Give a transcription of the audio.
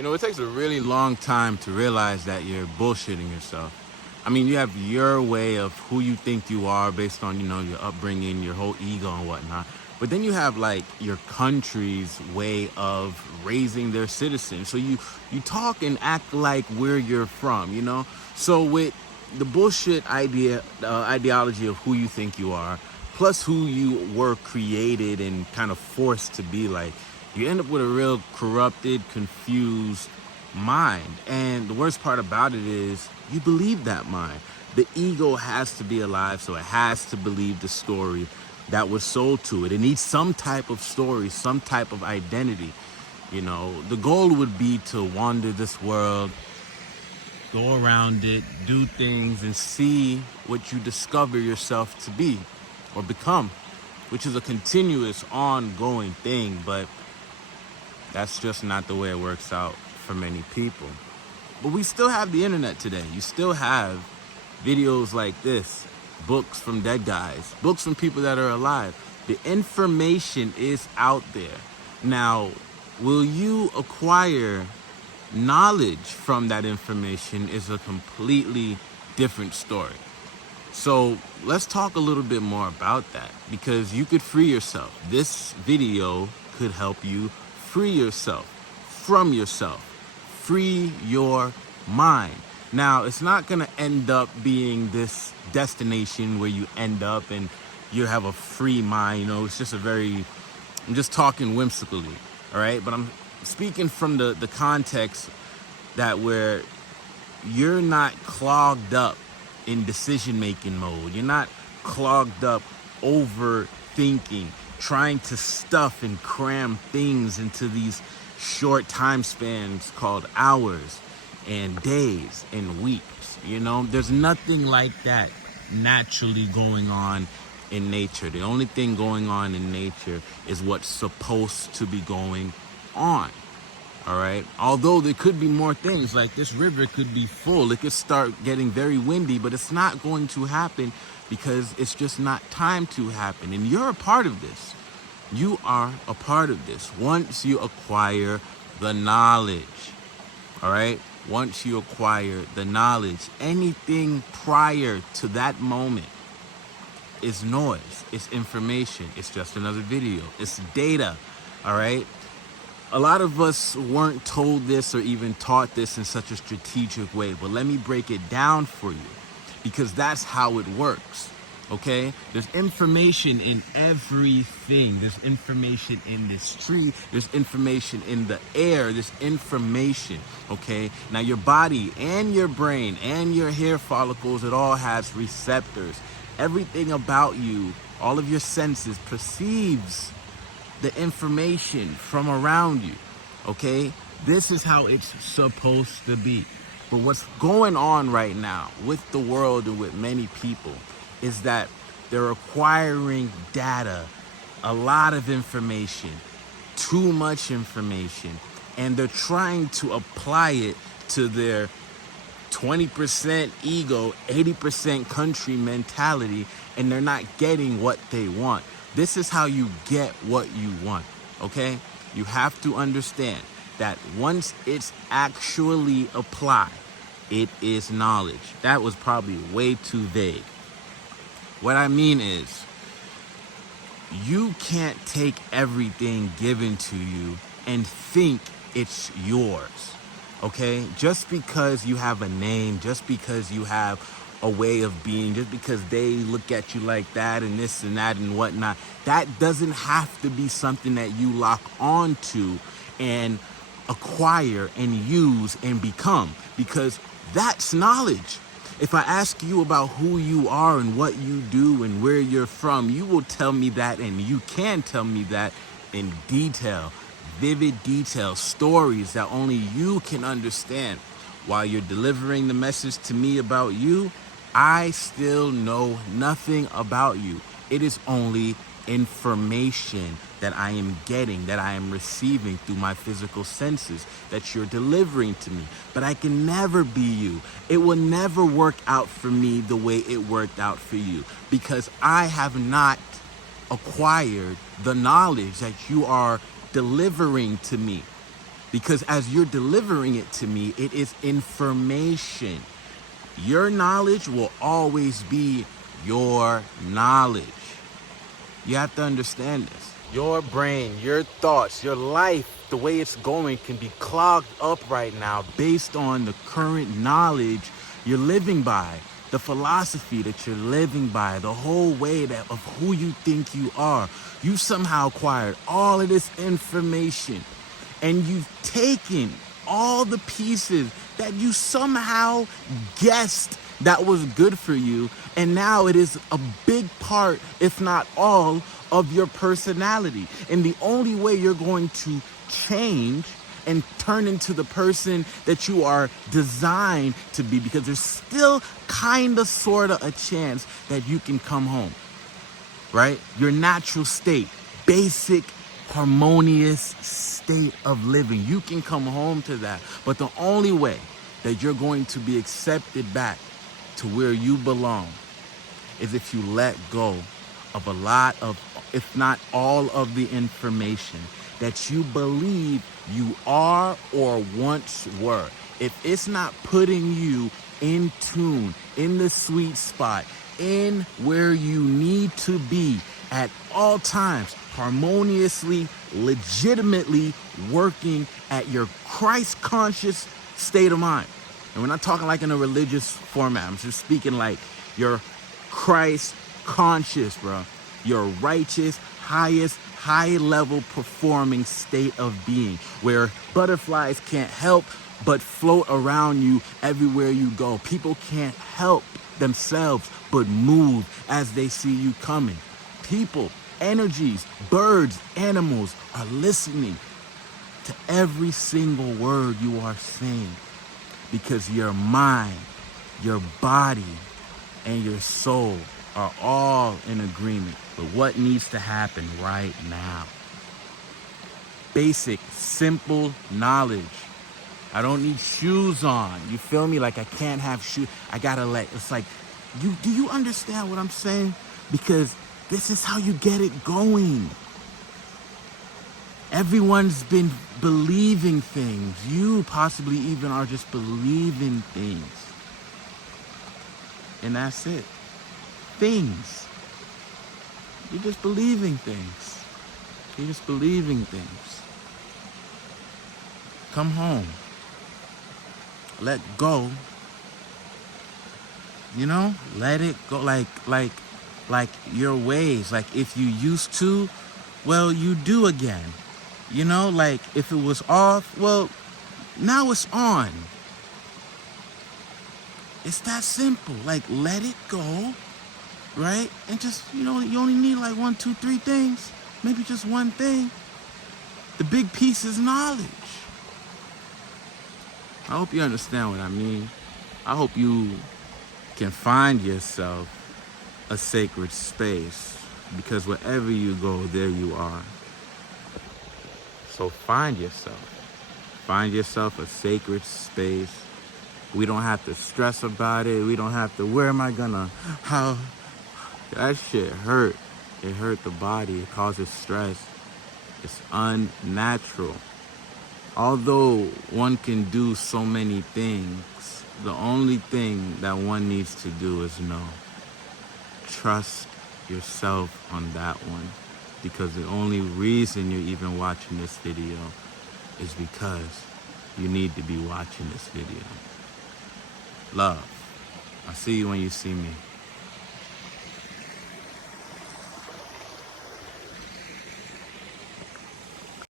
You know, it takes a really long time to realize that you're bullshitting yourself. I mean, you have your way of who you think you are based on, your upbringing, your whole ego and whatnot. But then you have like your country's way of raising their citizens. So you talk and act like where you're from. So with the bullshit ideology of who you think you are, plus who you were created and kind of forced to be like, you end up with a real corrupted, confused mind. And the worst part about it is you believe that mind. The ego has to be alive, so it has to believe the story that was sold to it. It needs some type of story, some type of identity. The goal would be to wander this world, go around it, do things, and see what you discover yourself to be or become, which is a continuous, ongoing thing. But that's just not the way it works out for many people. But we still have the internet today. You still have videos like this, books from dead guys, books from people that are alive. The information is out there. Now, will you acquire knowledge from that information is a completely different story. So let's talk a little bit more about that, because you could free yourself. This video could help you free yourself from yourself. Free your mind. Now, it's not going to end up being this destination where you end up and you have a free mind. It's just I'm just talking whimsically, all right? But I'm speaking from the context that where you're not clogged up in decision-making mode. You're not clogged up overthinking, trying to stuff and cram things into these short time spans called hours and days and weeks. There's nothing like that naturally going on in nature. The only thing going on in nature is what's supposed to be going on. All right. Although there could be more things, like this river could be full. It could start getting very windy, but it's not going to happen because it's just not time to happen. And you're a part of this. You are a part of this. Once you acquire the knowledge, all right? Once you acquire the knowledge, anything prior to that moment is noise. It's information. It's just another video. It's data, all right? A lot of us weren't told this or even taught this in such a strategic way, but let me break it down for you, because that's how it works. Okay, there's information in everything. There's information in this tree. There's information in the air. There's information. Okay, now your body and your brain and your hair follicles, it all has receptors. Everything about you, all of your senses perceives the information from around you. Okay, this is how it's supposed to be. But what's going on right now with the world and with many people is that they're acquiring data, a lot of information, too much information, and they're trying to apply it to their 20% ego, 80% country mentality, and they're not getting what they want. This is how you get what you want, okay? You have to understand that once it's actually applied, it is knowledge. That was probably way too vague. What I mean is, you can't take everything given to you and think it's yours, okay? Just because you have a name, just because you have a way of being, just because they look at you like that and this and that and whatnot, that doesn't have to be something that you lock onto and acquire and use and become, because that's knowledge. If I ask you about who you are and what you do and where you're from, you will tell me that, and you can tell me that in detail, vivid detail, stories that only you can understand. While you're delivering the message to me about you, I still know nothing about you. It is only information that I am getting, that I am receiving through my physical senses, that you're delivering to me. But I can never be you. It will never work out for me the way it worked out for you, because I have not acquired the knowledge that you are delivering to me. Because as you're delivering it to me, it is information. Your knowledge will always be your knowledge. You have to understand this. Your brain, your thoughts, your life, the way it's going can be clogged up right now based on the current knowledge you're living by, the philosophy that you're living by, the whole way of who you think you are. You somehow acquired all of this information and you've taken all the pieces that you somehow guessed that was good for you, and now it is a big part, if not all, of your personality. And the only way you're going to change and turn into the person that you are designed to be, because there's still kind of sort of a chance that you can come home, right? Your natural state, basic harmonious state of living. You can come home to that. But the only way that you're going to be accepted back to where you belong is if you let go of a lot of, if not all of the information that you believe you are or once were. If it's not putting you in tune, in the sweet spot, in where you need to be at all times, harmoniously, legitimately working at your Christ-conscious state of mind. And we're not talking like in a religious format. I'm just speaking like your Christ-conscious, bro. Your righteous, highest, high-level performing state of being, where butterflies can't help but float around you everywhere you go. People can't help themselves but move as they see you coming. People, energies, birds, animals are listening to every single word you are saying, because your mind, your body, and your soul are all in agreement with what needs to happen right now. Basic, simple knowledge. I don't need shoes on. You feel me? Like I can't have shoes. I gotta it's like, do you understand what I'm saying? Because this is how you get it going. Everyone's been believing things. You possibly even are just believing things. And that's it. Things. You're just believing things. You're just believing things. Come home. Let go. You know? Let it go. Like your ways. Like if you used to, well, you do again. You know, like if it was off, well, now it's on. It's that simple. Like let it go, right? And just, you know, you only need like 1, 2, 3 things. Maybe just one thing. The big piece is knowledge. I hope you understand what I mean. I hope you can find yourself a sacred space, because wherever you go, there you are. So find yourself a sacred space. We don't have to stress about it. We don't have to, where am I gonna, how, that shit hurt. It hurt the body, it causes stress. It's unnatural. Although one can do so many things, the only thing that one needs to do is know. Trust yourself on that one, because the only reason you're even watching this video is because you need to be watching this video. Love. I'll see you when you see me.